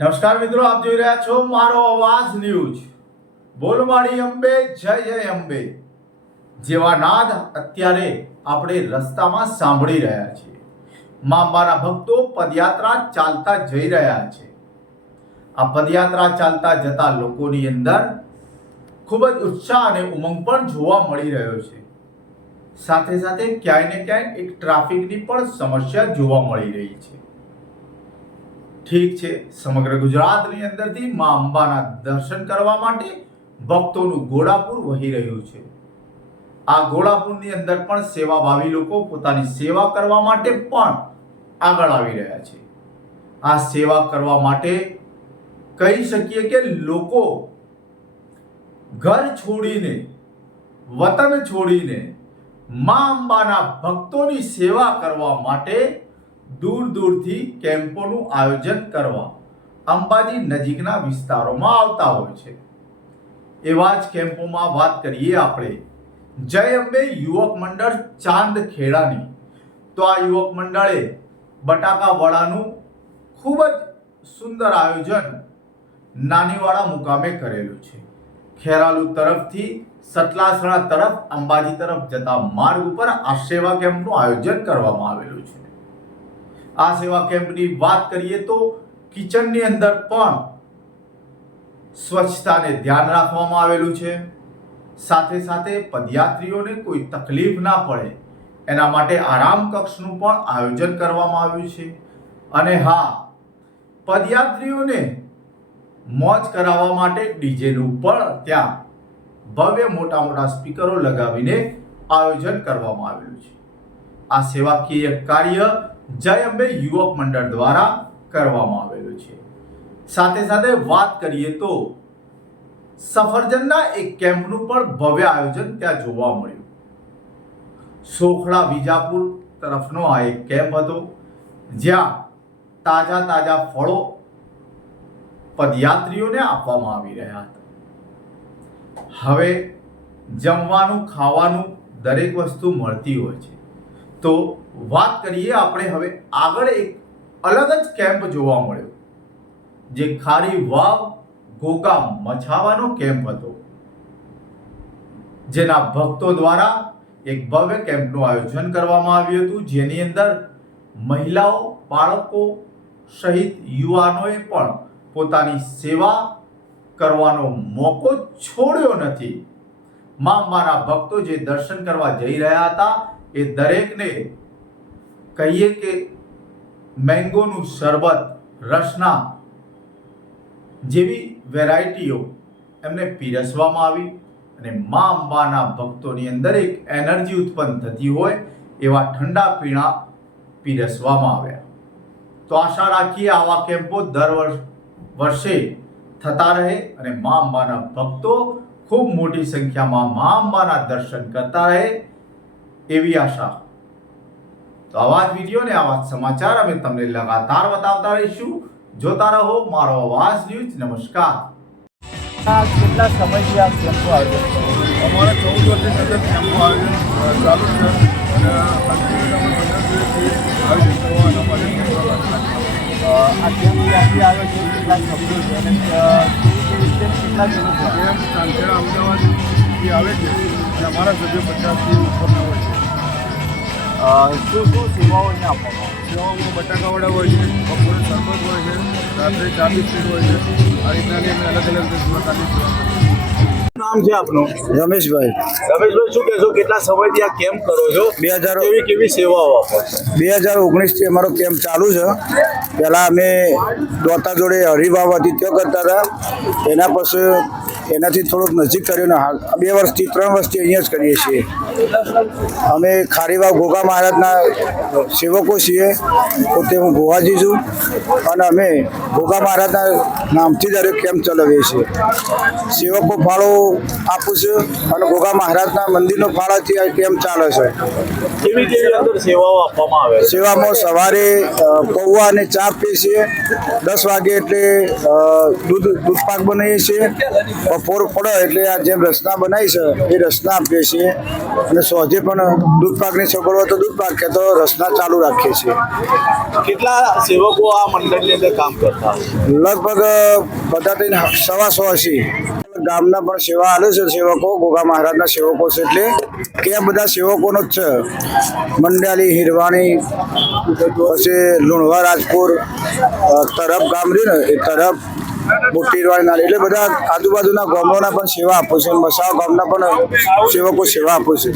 નમસ્કાર મિત્રો, આપ જોઈ રહ્યા છો મારો અવાજ ન્યૂઝ. બોલમાળી અંબે, જય જય અંબે. જેવા નાદ અત્યારે આપણે રસ્તામાં સાંભળી રહ્યા છીએ. મા મારા ભક્તો પદયાત્રા ચાલતા જઈ રહ્યા છે. આ પદયાત્રા ચાલતા જતા લોકોની અંદર ખૂબ જ ઉત્સાહ અને ઉમંગ પણ જોવા મળી રહ્યો છે. સાથે સાથે ક્યાંય ને ક્યાંય એક ટ્રાફિકની પણ સમસ્યા જોવા મળી રહી છે. ઠીક છે. સમગ્ર ગુજરાતની અંદરથી મા અંબાના દર્શન કરવા માટે ભક્તોનું ઘોડાપુર વહી રહ્યું છે. આ ઘોડાપુરની અંદર પણ સેવાભાવી લોકો પોતાની સેવા કરવા માટે પણ આગળ આવી રહ્યા છે. આ સેવા કરવા માટે કહી શકીએ કે લોકો ઘર છોડીને, વતન છોડીને મા અંબાના ભક્તોની સેવા કરવા માટે દૂર દૂરથી કેમ્પોનું આયોજન કરવા અંબાજી નજીકના વિસ્તારોમાં આવતા હોય છે. એવા જ કેમ્પોમાં વાત કરીએ આપણે. જય અંબે યુવક મંડળ ચાંદ ખેડાની. તો આ યુવક મંડળે બટાકા વડાનું ખૂબ જ સુંદર આયોજન નાનીવાડા મુકામે કરેલું છે. ખેરાલુ તરફથી સતલાસણા તરફ અંબાજી તરફ જતા માર્ગ ઉપર આ સેવા કેમ્પનું આયોજન કરવામાં આવેલું છે. આ સેવા કેમ્પની વાત કરીએ તો કિચનની અંદર પણ સ્વચ્છતાને ધ્યાન રાખવામાં આવેલું છે. સાથે સાથે પદયાત્રીઓને કોઈ તકલીફ ના પડે, એના માટે આરામ કક્ષનું પણ આયોજન કરવામાં આવ્યું છે. અને હા, પદયાત્રીઓને મોજ કરાવવા માટે ડીજેનું પણ ત્યાં ભવ્ય મોટા મોટા સ્પીકરો લગાવીને આયોજન કરવામાં આવેલું છે. આ સેવાકીય કાર્ય જય અંબે યુવક મંડળ દ્વારા કરવામાં આવેલું છે. સાથે સાથે વાત કરીએ તો સફરજનના એક કેમ્પનું પણ ભવ્ય આયોજન ત્યાં જોવા મળ્યું. સોખડા વિજાપુર તરફનો આ એક કેમ્પ હતો, જ્યાં તાજા તાજા ફળો પદયાત્રીઓને આપવામાં આવી રહ્યા હતા. હવે જમવાનું, ખાવાનું દરેક વસ્તુ મળતી હોય છે. તો વાત કરીએ આપણે હવે આગળ એક અલગ જ કેમ્પ જોવા મળ્યો, જે ખારી વાવ ગોગા મછાવાનો કેમ્પ હતો. જેના ભક્તો દ્વારા એક ભવ્ય કેમ્પનું આયોજન કરવામાં આવ્યું હતું. જેની અંદર મહિલાઓ, બાળકો સહિત યુવાનોએ પણ પોતાની સેવા કરવાનો મોકો છોડ્યો નથી. મા મારા ભક્તો જે દર્શન કરવા જઈ રહ્યા હતા એ દરેકને કહીએ કે મેંગોનું શરબત, રસના જેવી વેરાયટીઓ એમને પીરસવામાં આવી અને મા અંબાના ભક્તોની અંદર એક એનર્જી ઉત્પન્ન થતી હોય એવા ઠંડા પીણા પીરસવામાં આવ્યા. તો આશા રાખીએ આવા કેમ્પો દર વર્ષ થતા રહે અને મા અંબાના ભક્તો ખૂબ મોટી સંખ્યામાં મા અંબાના દર્શન કરતા રહે. એવી આશા. તો આવા જ વીડિયો ને આવા જ સમાચાર અમે તમને લગાતાર બતાવતા રહીશું. જોતા રહો મારો અવાજ ન્યૂઝ. નમસ્કાર. આ કેટલા સમયથી આ કેમ્પનું આયોજન અમારા ચૌદ વર્ષથી અંદર કેમ્પનું આયોજન ચાલુ છે. અને આયોજન કરવાના આ કેમ્પ ક્યાંથી આવ્યો છે કેટલા સભ્યો છે? અને કેટલા જણો છે કેમ્પ અમદાવાદથી આવે છે. અને અમારા સભ્યો પચાસથી ઉપરના હોય. શું શું સેવાઓ અહીંયા આપવામાં આવે સેવાઓમાં બટાકા વડા હોય છે, બપોરે શરબત હોય છે, રાત્રે ચાલીસ સીટ હોય છે આ રીતના અલગ અલગ પ્રકારની સેવા. નામ છે આપનું? રમેશભાઈ. રમેશભાઈ શું કહેશો? કેટલા સમયથી આ કેમ્પ કરો છો? બે હજાર કેવી કેવી સેવાઓ આપો બે હજાર ઓગણીસથી અમારો કેમ્પ ચાલુ છે. પહેલાં અમે દોતા જોડે હરિભાવ આદિત્ય કરતા હતા. એના પછી એનાથી થોડુંક નજીક કરીને બે વર્ષથી ત્રણ વર્ષથી અહીંયા જ કરીએ છીએ. અમે ખારીવાવ ગોગા મહારાજના સેવકો છીએ. પોતે હું ગોવાજી છું અને અમે ગોગા મહારાજના નામથી જ દરેક કેમ્પ ચલાવીએ છીએ. સેવકો ફાળો આપું છું અને ગોગા મહારાજના મંદિરનો ફાળાથી આ કેમ્પ ચાલે છે? કેવી કેવી અંદર સેવાઓ આપવામાં આવે સેવામાં સવારે પૌવા અને ચા પીએ છીએ દસ વાગે એટલે દૂધ દૂધ પાક બનાવીએ છીએ બપોર પડે એટલે આ જેમ રસના બનાવી છે એ રસના આપીએ છીએ. અને સોજે પણ દૂધ પાકની સગવડ હોય તો દૂધ પાક કે તો રસના ચાલુ રાખીએ છીએ. કેટલા સેવકો આ મંડળની અંદર કામ કરતા લગભગ બધા થઈને સવા સો હશે. ગામના પણ સેવા આલે છે, સેવકો, ગોગા મહારાજના સેવકો છે એટલે કે બધા સેવકોનો જ છે. મંડાલી હિરવાણી, પછી લુણવા રાજપુર તરફ ગામ રહ્યું ને, એ તરફ મોટી હિરવાણી નાની એટલે બધા આજુબાજુના ગામોના પણ સેવા આપે છે, મસાવા ગામના પણ સેવકો સેવા આપે છે.